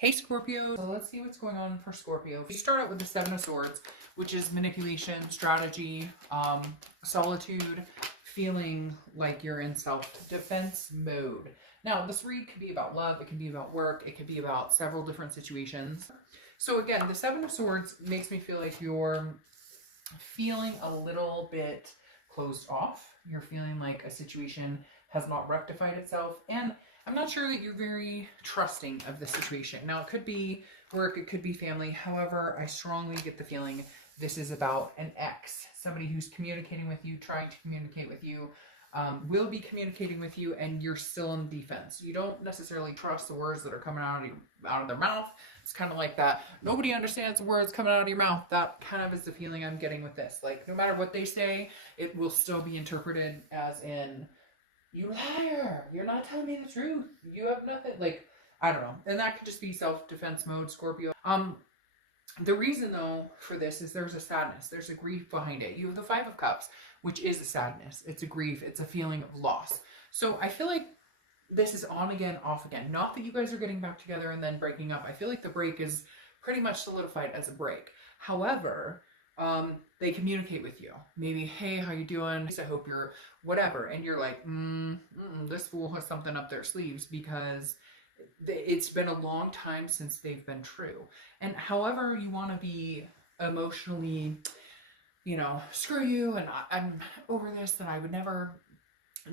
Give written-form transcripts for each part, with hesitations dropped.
Hey Scorpio, so let's see what's going on for Scorpio. We start out with the Seven of Swords, which is manipulation, strategy, solitude, feeling like you're in self-defense mode. Now, this read could be about love, it can be about work, it could be about several different situations. So again, the Seven of Swords makes me feel like you're feeling a little bit closed off. You're feeling like a situation has not rectified itself, and I'm not sure that you're very trusting of the situation. Now, it could be work, it could be family. However, I strongly get the feeling this is about an ex, somebody who's communicating with you, trying to communicate with you, will be communicating with you, and you're still in defense. You don't necessarily trust the words that are coming out of their mouth. It's kind of like that. Nobody understands the words coming out of your mouth. That kind of is the feeling I'm getting with this. Like, no matter what they say, it will still be interpreted as in, you liar, you're not telling me the truth, you have nothing, like, I don't know. And that could just be self-defense mode, Scorpio. The reason though for this is there's a sadness, there's a grief behind it. You have the Five of Cups, which is a sadness, it's a grief, it's a feeling of loss. So I feel like this is on again, off again. Not that you guys are getting back together and then breaking up. I feel like the break is pretty much solidified as a break. However, they communicate with you. Maybe, hey, how you doing? I hope you're whatever. And you're like, this fool has something up their sleeves, because it's been a long time since they've been true. And however you want to be emotionally, screw you, and I'm over this, and I would never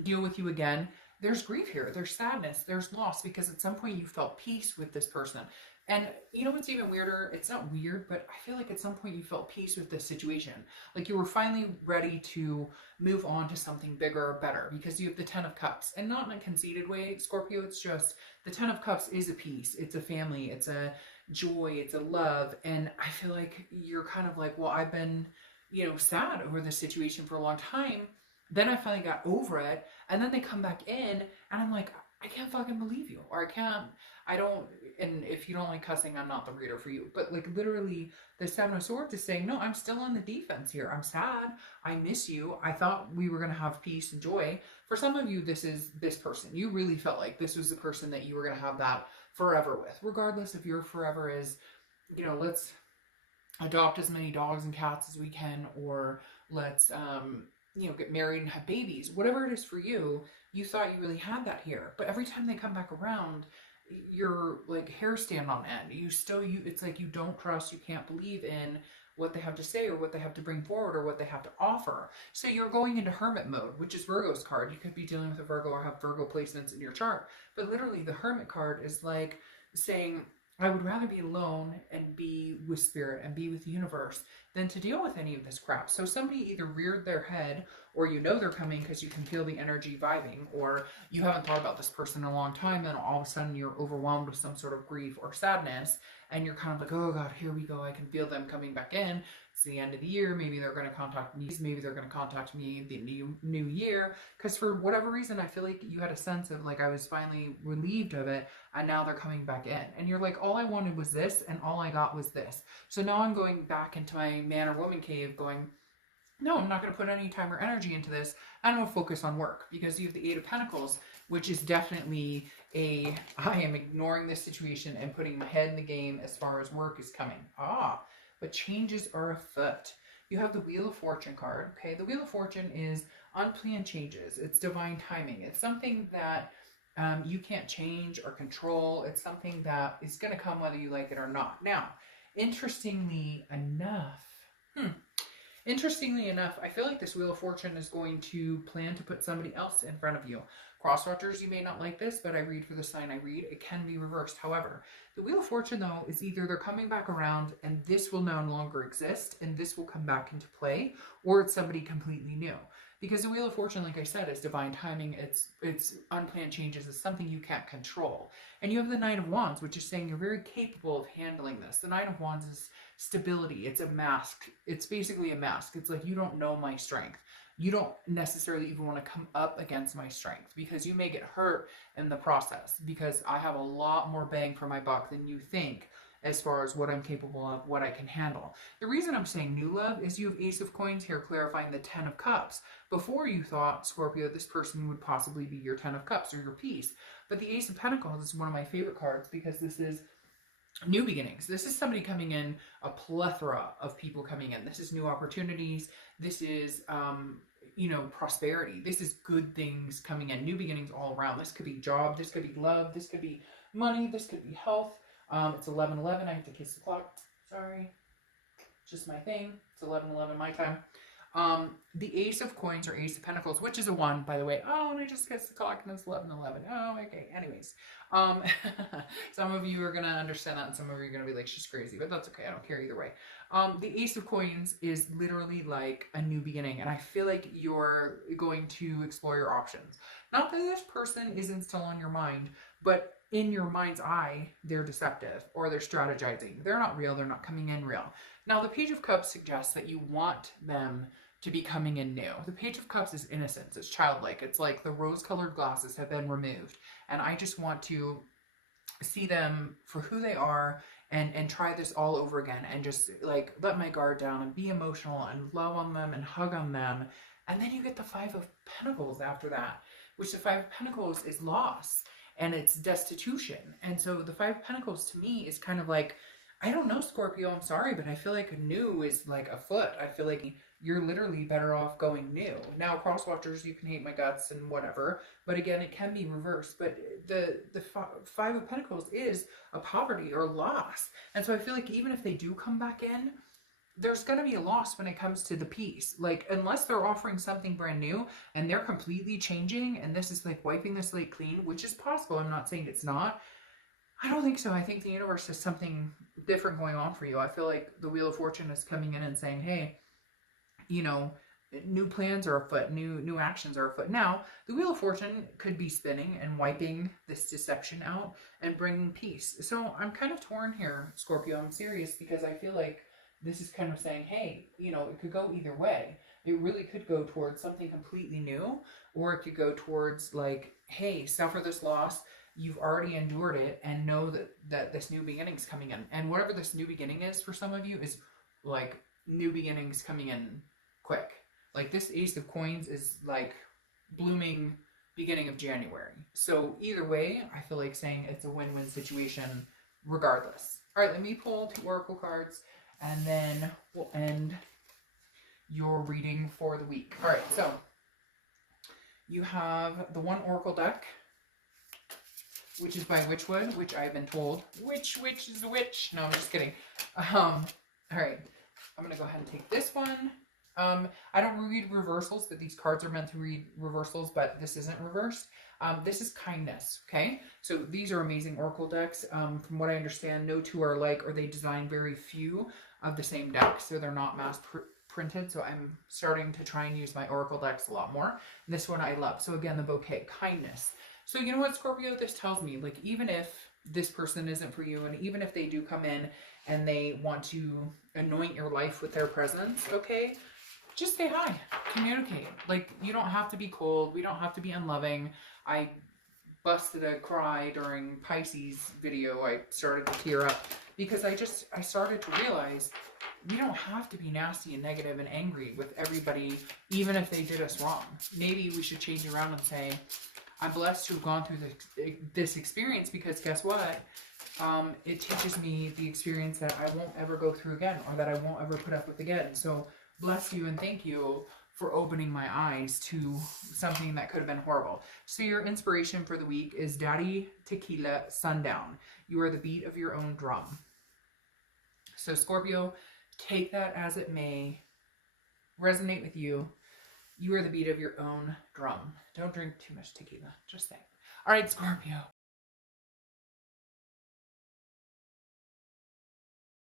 deal with you again. There's grief here, there's sadness, there's loss, because at some point you felt peace with this person. And you know what's even weirder? It's not weird, but I feel like at some point you felt peace with this situation. Like you were finally ready to move on to something bigger or better, because you have the Ten of Cups. And not in a conceited way, Scorpio, it's just the Ten of Cups is a peace. It's a family. It's a joy. It's a love. And I feel like you're kind of like, well, I've been, sad over this situation for a long time. Then I finally got over it. And then they come back in and I'm like, I can't fucking believe you. Or and if you don't like cussing, I'm not the reader for you. But like literally the Seven of Swords is saying, no, I'm still on the defense here. I'm sad. I miss you. I thought we were going to have peace and joy. For some of you, this is this person. You really felt like this was the person that you were going to have that forever with. Regardless if your forever is, let's adopt as many dogs and cats as we can, or let's, get married and have babies. Whatever it is for you, you thought you really had that here. But every time they come back around, your like hair stand on end. It's like you don't trust, you can't believe in what they have to say or what they have to bring forward or what they have to offer. So you're going into hermit mode, which is Virgo's card. You could be dealing with a Virgo or have Virgo placements in your chart. But literally the hermit card is like saying, I would rather be alone and be with spirit and be with the universe than to deal with any of this crap. So somebody either reared their head, or they're coming because you can feel the energy vibing, or you haven't thought about this person in a long time, and all of a sudden you're overwhelmed with some sort of grief or sadness, and you're kind of like, oh God, here we go. I can feel them coming back in. It's the end of the year. Maybe they're going to contact me. Maybe they're going to contact me the new year. Because for whatever reason, I feel like you had a sense of like, I was finally relieved of it, and now they're coming back in. And you're like, all I wanted was this, and all I got was this. So now I'm going back into my man or woman cave going, no, I'm not going to put any time or energy into this. I'm going to focus on work, because you have the Eight of Pentacles, which is definitely I am ignoring this situation and putting my head in the game as far as work is coming. But changes are afoot. You have the Wheel of Fortune card. Okay, the Wheel of Fortune is unplanned changes. It's divine timing. It's something that you can't change or control. It's something that is going to come whether you like it or not. Now, interestingly enough, I feel like this Wheel of Fortune is going to plan to put somebody else in front of you. Cross-watchers, you may not like this, but I read for the sign I read. It can be reversed. However, the Wheel of Fortune, though, is either they're coming back around and this will no longer exist and this will come back into play, or it's somebody completely new. Because the Wheel of Fortune, like I said, is divine timing. It's unplanned changes. It's something you can't control. And you have the Knight of Wands, which is saying you're very capable of handling this. The Knight of Wands is stability. It's a mask. It's basically a mask. It's like, you don't know my strength. You don't necessarily even want to come up against my strength, because you may get hurt in the process, because I have a lot more bang for my buck than you think as far as what I'm capable of, what I can handle. The reason I'm saying new love is you have Ace of Coins here clarifying the Ten of Cups. Before you thought, Scorpio, this person would possibly be your Ten of Cups or your peace. But the Ace of Pentacles is one of my favorite cards, because this is new beginnings. This is somebody coming in, a plethora of people coming in. This is new opportunities. This is, you know, prosperity. This is good things coming in, new beginnings all around. This could be job. This could be love. This could be money. This could be health. It's 11:11. I have to kiss the clock. Sorry. Just my thing. It's 11:11 my time. The Ace of Coins or Ace of Pentacles, which is a 1, by the way. Oh, and I just kissed the clock and it's 11:11. Oh, okay. Anyways, some of you are going to understand that and some of you are going to be like, she's crazy, but that's okay. I don't care either way. The Ace of Coins is literally like a new beginning, and I feel like you're going to explore your options. Not that this person isn't still on your mind, but in your mind's eye, they're deceptive or they're strategizing. They're not real. They're not coming in real. Now, the Page of Cups suggests that you want them to be coming in new. The Page of Cups is innocence. It's childlike. It's like the rose-colored glasses have been removed. And I just want to see them for who they are and try this all over again and just like let my guard down and be emotional and love on them and hug on them. And then you get the Five of Pentacles after that, which the Five of Pentacles is loss and it's destitution. And so the Five of Pentacles to me is kind of like, I don't know, Scorpio, I'm sorry, but I feel like new is like afoot. I feel like you're literally better off going new. Now, cross-watchers, you can hate my guts and whatever, but again, it can be reversed. But the Five of Pentacles is a poverty or loss. And so I feel like even if they do come back in, there's going to be a loss when it comes to the peace. Like, unless they're offering something brand new and they're completely changing and this is like wiping the slate clean, which is possible. I'm not saying it's not. I don't think so. I think the universe has something different going on for you. I feel like the Wheel of Fortune is coming in and saying, hey, you know, new plans are afoot, new actions are afoot. Now, the Wheel of Fortune could be spinning and wiping this deception out and bringing peace. So I'm kind of torn here, Scorpio. I'm serious because I feel like this is kind of saying, hey, you know, it could go either way. It really could go towards something completely new, or it could go towards like, hey, suffer this loss. You've already endured it and know that this new beginning's coming in. And whatever this new beginning is for some of you is like new beginnings coming in quick. Like this Ace of Coins is like blooming beginning of January. So either way, I feel like saying it's a win-win situation regardless. All right, let me pull 2 oracle cards and then we'll end your reading for the week. All right, so you have the 1 oracle deck, which is by Witchwood, which I've been told. Which witch is a witch? No, I'm just kidding. All right, I'm going to go ahead and take this one. I don't read reversals, but these cards are meant to read reversals, but this isn't reversed. This is kindness, okay? So these are amazing oracle decks. From what I understand, no 2 are alike, or they design very few of the same deck, so they're not mass printed. So I'm starting to try and use my oracle decks a lot more. And this one I love. So again, the bouquet, kindness. So you know what, Scorpio, this tells me, like, even if this person isn't for you, and even if they do come in and they want to anoint your life with their presence, okay, just say hi, communicate. Like, you don't have to be cold. We don't have to be unloving. I busted a cry during Pisces video. I started to tear up because I started to realize we don't have to be nasty and negative and angry with everybody, even if they did us wrong. Maybe we should change around and say, I'm blessed to have gone through this experience because guess what? It teaches me the experience that I won't ever go through again, or that I won't ever put up with again. So bless you and thank you for opening my eyes to something that could have been horrible. So your inspiration for the week is Daddy Tequila Sundown. You are the beat of your own drum. So Scorpio, take that as it may resonate with you. You are the beat of your own drum. Don't drink too much tequila. Just saying. All right, Scorpio.